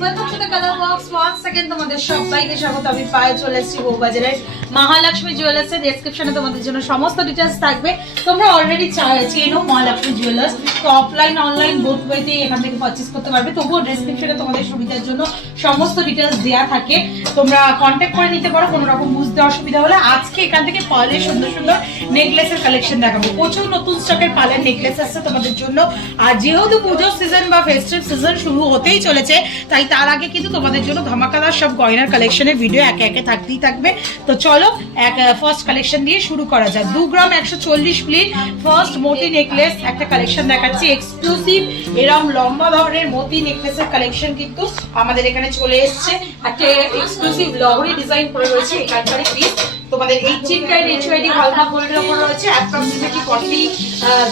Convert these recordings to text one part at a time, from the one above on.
Welcome to the colour box. Once second তোমাদের সবাইকে স্বাগত। আমি পায়ে চলে এসেছি বউবাজারের মহালক্ষ্মী জুয়েলার্স এর। ডেসক্রিপশনে তোমাদের জন্য সমস্ত ডিটেলস থাকবে। তোমরা অলরেডি চেনো মহালক্ষ্মী জুয়েলার্স, তো অফলাইন অনলাইন বোথ ওয়েতে এখান থেকে পারচেজ করতে পারবে। তবুও ডেসক্রিপশনে তোমাদের সুবিধার জন্য সমস্ত ডিটেলস দেওয়া থাকে, তোমরা কন্ট্যাক্ট করে নিতে পারো কোনো রকম বুঝতে অসুবিধা হলে। আজকে এখান থেকে পার্লের সুন্দর সুন্দর নেকলেসের কালেকশন দেখাবো। প্রচুর নতুন স্টকের পার্লের নেকলেস আসছে তোমাদের জন্য। আর যেহেতু পুজোর সিজন বা ফেস্টিভ সিজন শুরু হতেই চলেছে, তাই তার আগে কিন্তু তোমাদের জন্য ধামাকাদার সব গয়নার কালেকশনের ভিডিও একে একে থাকতেই থাকবে। তো চলো ফার্স্ট কালেকশন দিয়ে শুরু করা যায়। 2 গ্রাম 140 প্লিট ফার্স্ট মোতি নেকলেস একটা কালেকশন দেখাচ্ছি। এক্সক্লুসিভ এরকম লম্বা ধরনের মোতি নেকলেসের কালেকশন কিন্তু আমাদের এখানে চলে এসছে। একটা এক্সক্লুসিভ লহরি ডিজাইন করে রয়েছে এখানকার পিস। তোমাদের 18 ক্যারেট HYD হলমার্ক গোল্ডের উপর রয়েছে, অ্যাপ্রক্সিমেটলি 40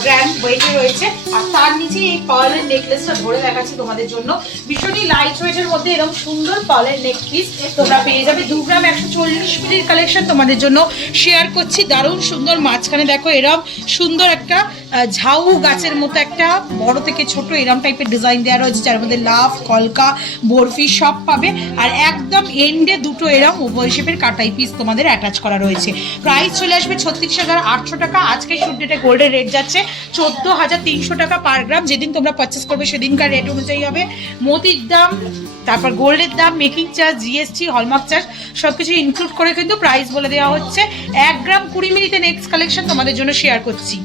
গ্রাম ওয়েটে রয়েছে। আর তার নিচে এই পার্লের নেকলেসটা ধরে দেখাচ্ছি তোমাদের জন্য। ভীষণই লাইট ওয়েটের মধ্যে এরকম সুন্দর পার্লের নেক পিস তোমরা পেয়ে যাবে। 2 গ্রাম 140 মিলির কালেকশন তোমাদের জন্য শেয়ার করছি। দারুণ সুন্দর, মাঝখানে দেখো এরকম সুন্দর একটা ঝাউ গাছের মতো একটা বড় থেকে ছোট এরকম টাইপের ডিজাইন দেওয়া রয়েছে, যার মধ্যে লাভ, কলকা, বরফি সব পাবে। আর একদম এন্ডে দুটো এরকম উভয় শেপের কাটাই পিস তোমাদের অ্যাটাচ করা রয়েছে। প্রাইস চলে আসবে 36,800 টাকা। আজকে শুট ডেটে গোল্ডের রেট যাচ্ছে 14,300 টাকা পার গ্রাম। যেদিন তোমরা পারচেস করবে সেদিনকার রেট অনুযায়ী হবে। মোতির দাম, তারপর গোল্ডের দাম, making charge, GST, hallmark charge সবকিছু ইনক্লুড করে কিন্তু প্রাইস বলে দেওয়া হচ্ছে। 1 গ্রাম 20 মিনিটে নেক্সট কালেকশন তোমাদের জন্য শেয়ার করছি।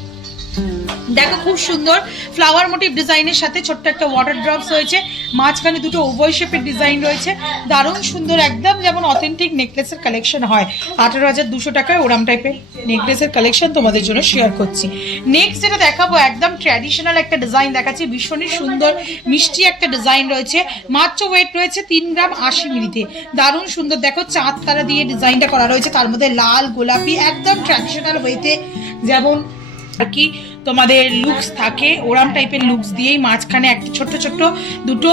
দেখো খুব সুন্দর ফ্লাওয়ার মোটিভ ডিজাইনের সাথে ছোট্ট একটা ওয়াটার ড্রপস রয়েছে, মাঝখানে দুটো ওভাল শেপের ডিজাইন রয়েছে। দারুণ সুন্দর, একদম যেমন অথেন্টিক নেকলেসের কালেকশন হয়। 18,200 টাকায় ওরাম টাইপের নেকলেসের কালেকশন তোমাদের জন্য শেয়ার করছি। নেক্সট যেটা দেখাবো একদম ট্র্যাডিশনাল একটা ডিজাইন দেখাচ্ছি। ভীষণই সুন্দর মিষ্টি একটা ডিজাইন রয়েছে। মাত্র ওয়েট রয়েছে 3 গ্রাম 80 মিলিতে। দারুণ সুন্দর, দেখো চাঁদ তারা দিয়ে ডিজাইনটা করা রয়েছে, তার মধ্যে লাল গোলাপি একদম ট্র্যাডিশনাল ওয়েতে যেমন আর কি তোমাদের লুকস থাকে ওরাম টাইপের লুকস দিয়েই মাঝখানে একটা ছোট্ট ছোট্ট দুটো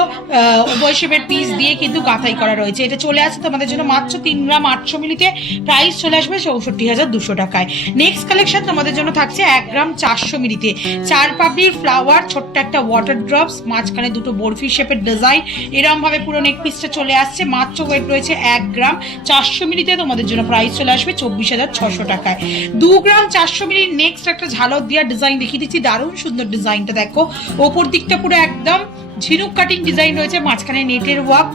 উভয় শেপের পিস দিয়ে কিন্তু গাঁথাই করা রয়েছে। এটা চলে আসছে তোমাদের জন্য মাত্র 3 গ্রাম 800 মিলিতে। প্রাইস চলে আসবে 64,200 টাকায়। নেক্সট কালেকশন তোমাদের জন্য থাকছে 1 গ্রাম 400 মিলিতে। 4 পাপড়ির ফ্লাওয়ার, ছোট্ট একটা ওয়াটার ড্রপস, মাঝখানে দুটো বরফি শেপের ডিজাইন এরম ভাবে পুরো নেক পিসটা চলে আসছে। মাত্র ওয়েট রয়েছে 1 গ্রাম 400 মিলিতে। তোমাদের জন্য প্রাইস চলে আসবে 24,600 টাকায়। 2 গ্রাম 400 মিলির নেক্সট একটা ঝালর দেওয়া ডিজাইন দেখিয়ে দিচ্ছি। দারুণ সুন্দর ডিজাইনটা দেখো, ওপর দিকটা পুরো একদম ঝিনুক কাটিং ডিজাইন রয়েছে, মাঝখানে নেটের ওয়ার্ক,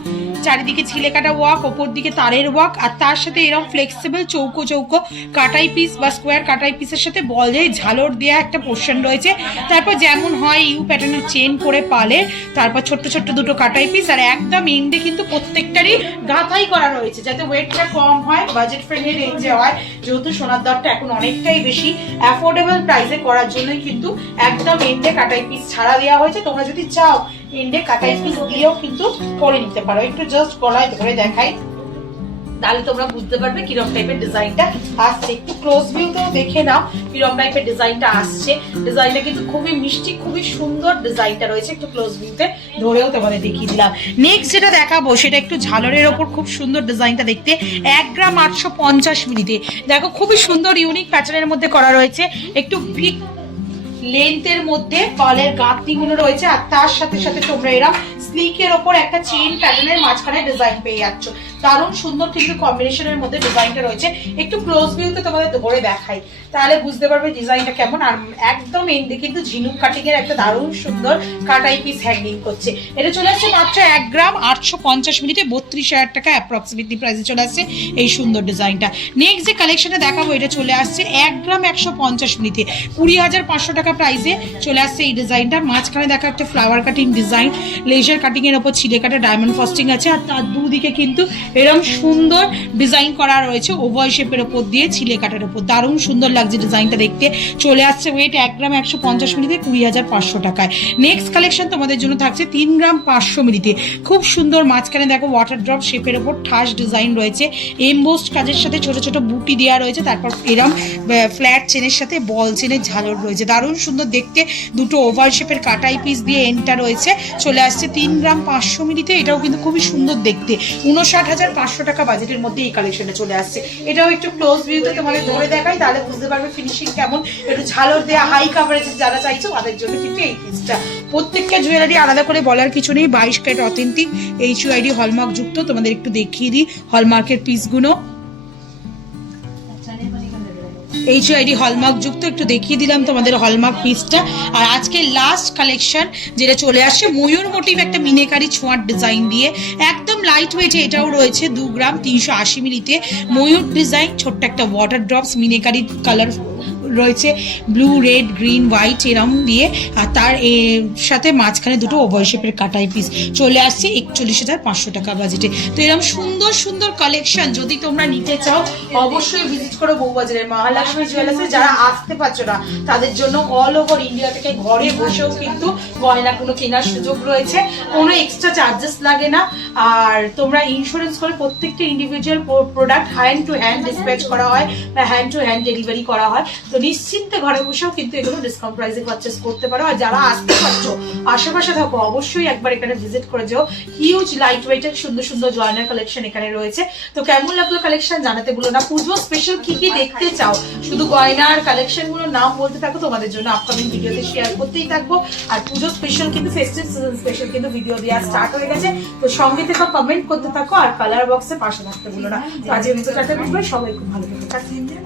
চারিদিকে ছিলে কাটা ওয়ার্ক, ওপর দিকে তারের ওয়ার্ক, আর তার সাথে এরকম ফ্লেক্সিবল চৌকো চৌকো কাটাই পিস বা স্কোয়ার কাটাই পিসের সাথে বলে ঝালর দেওয়া একটা পোর্শন রয়েছে। তারপর যেমন হয় ইউ প্যাটার্নের চেন করে পালে, তারপর ছোট্ট ছোট্ট দুটো কাটাই পিস, আর একদম এন্ডে কিন্তু প্রত্যেকটারই গাঁথাই করা রয়েছে যাতে ওয়েটটা কম হয়, বাজেট ফ্রেন্ডলি রেঞ্জে হয়। যেহেতু সোনার দরটা এখন অনেকটাই বেশি, অ্যাফোর্ডেবল প্রাইসে করার জন্যই কিন্তু একদম এন্ডে কাটাই পিস ছাড়া দেওয়া হয়েছে। তোমরা যদি চাও এন্ডে কাটাই পিস দিয়েও কিন্তু করে নিতে পারো। একটু জাস্ট গলায় ধরে দেখাই, তাহলে তোমরা বুঝতে পারবে কিরকম টাইপের ডিজাইনটা আসছে। একটু ক্লোজ ভিউতেও দেখে নাও কিরকম টাইপের ডিজাইনটা আসছে। ডিজাইনটা কিন্তু খুবই মিষ্টি, খুবই সুন্দর ডিজাইনটা রয়েছে। একটু ক্লোজ ভিউতে ধরেও তোমাদের দেখিয়ে দিলাম। নেক্সট যেটা দেখাবো সেটা একটু ঝালরের ওপর খুব সুন্দর ডিজাইনটা দেখতে। 1 গ্রাম 850 মিলিতে। দেখো খুবই সুন্দর ইউনিক প্যাটার্নের মধ্যে করা রয়েছে। একটু বিগ লেন্থের মধ্যে পালের গাঁথনিগুলো রয়েছে, আর তার সাথে সাথে তোমরা এরকম স্লিকের ওপর একটা চেইন প্যাটার্নের মাঝখানে ডিজাইন পেয়ে যাচ্ছ। দারুণ সুন্দর কিন্তু কম্বিনেশনের মধ্যে ডিজাইনটা রয়েছে। একটু ক্লোজ ভিউতে তোমাদের ধরে দেখাই, তাহলে বুঝতে পারবে ডিজাইনটা কেমন। আর একদম এন্ডে কিন্তু ঝিনুক কাটিং এর একটা দারুণ সুন্দর কাটাই পিস হ্যাঙ্গিং করছে। এটা চলে আসছে মাত্র 1 গ্রাম 850 মিলিতে। 32,000 টাকা অ্যাপ্রক্সিমেটলি প্রাইসে চলে আসছে এই সুন্দর ডিজাইনটা। নেক্সট যে কালেকশনে দেখাবো এটা চলে আসছে 1 গ্রাম 150 মিলিতে। 20,500 টাকা প্রাইসে চলে আসছে এই ডিজাইনটা। মাঝখানে দেখা একটা flower cutting design, laser cutting এর ওপর ছিলে কাটা ডায়মন্ড ফস্টিং আছে, আর তার দুদিকে কিন্তু এরকম সুন্দর ডিজাইন করা রয়েছে ওভাল শেপের ওপর দিয়ে ছিলে কাটার ওপর। দারুণ সুন্দর লাগছে ডিজাইনটা দেখতে। চলে আসছে ওয়েট 1 গ্রাম 150 মিলিতে 20,500 টাকায়। নেক্সট কালেকশন তোমাদের জন্য থাকছে 3 গ্রাম 500 মিলিতে। খুব সুন্দর, মাঝখানে দেখো ওয়াটার ড্রপ শেপের ওপর ঠাস ডিজাইন রয়েছে, এমবোসড কাজের সাথে ছোট ছোট বুটি দেওয়া রয়েছে, তারপর এরকম ফ্ল্যাট চেনের সাথে বল চেনের ঝালর রয়েছে। দারুণ সুন্দর দেখতে, দুটো ওভাল শেপের কাটাই পিস দিয়ে এন্ডটা রয়েছে। চলে আসছে 3 গ্রাম 500 মিলিতে, এটাও কিন্তু খুবই সুন্দর দেখতে। 59,500 টাকা বাজেটের মধ্যে এই কালেকশনটা চলে আসছে। এটাও একটু ক্লোজ ভিউতে তোমাদের ধরে দেখাই, তাহলে বুঝতে পারবে ফিনিশিং কেমন। একটু ঝালর দেওয়া হাই কাভারেজ যারা চাইছো তাদের জন্য কিন্তু এই পিসটা। প্রত্যেকটা জুয়েলারি আলাদা করে বলার কিছু নেই, 22 ক্যারেট অথেন্টিক HUID হলমার্ক যুক্ত। তোমাদের একটু দেখিয়ে দিই হলমার্কের পিসগুলো, HUID হলমার্ক যুক্ত, একটু দেখিয়ে দিলাম তোমাদের হলমার্ক পিসটা। আর আজকে লাস্ট কালেকশন যেটা চলে আসছে ময়ূর মোটিভ একটা মিনেকারি ছোঁয়ার ডিজাইন দিয়ে, একদম লাইট ওয়েটে। এটাও রয়েছে 2 গ্রাম 380 মিলিতে, ময়ূর ডিজাইন, ছোট্ট একটা ওয়াটার ড্রপস মিনেকারি কালার রয়েছে, ব্লু রেড গ্রিন হোয়াইট এরম দিয়ে। আর তার সাথে মাঝখানে দুটো ওভার শেপের কাটাই পিস চলে আসছে 41,500 টাকা বাজেটে। তো এরকম সুন্দর সুন্দর কালেকশন যদি তোমরা নিতে চাও অবশ্যই ভিজিট করো বউবাজারের মহালক্ষ্মী জুয়েলার্সে। যারা আসতে পারছো না তাদের জন্য অল ওভার ইন্ডিয়া থেকে ঘরে বসেও কিন্তু গয়নাগুলো কেনার সুযোগ রয়েছে, কোনো এক্সট্রা চার্জেস লাগে না। আর তোমরা ইন্স্যুরেন্স করে প্রত্যেকটা individual product hand to hand dispatch করা হয় বা হ্যান্ড টু হ্যান্ড ডেলিভারি করা হয়। তো নিশ্চিন্তে ঘরে বসেও কিন্তু এগুলো ডিসকাউন্ট প্রাইসে পারচেস করতে পারো। আর যারা আসতে পারছো আশেপাশে থাকো অবশ্যই একবার এখানে ভিজিট করে যাও। হিউজ লাইট ওয়েটের সুন্দর সুন্দর জয়নার কালেকশন এখানে রয়েছে। তো কেমন লাগলো কালেকশন জানাতে ভুলো না। পুজো স্পেশাল কি কি দেখতে চাও শুধু গয়নার কালেকশন গুলোর নাম বলতে থাকো, তোমাদের জন্য আপকামিং ভিডিওতে শেয়ার করতেই থাকবো। আর পুজো স্পেশাল কিন্তু ফেস্টিভ সিজন স্পেশাল কিন্তু ভিডিও দেওয়া স্টার্ট হয়ে গেছে। তো সঙ্গে থেকে কমেন্ট করতে থাকো আর কালার বক্সে পাশে থাকতে ভুলো না। তো আজকের ভিডিওটা সবাই খুব ভালো থাকো।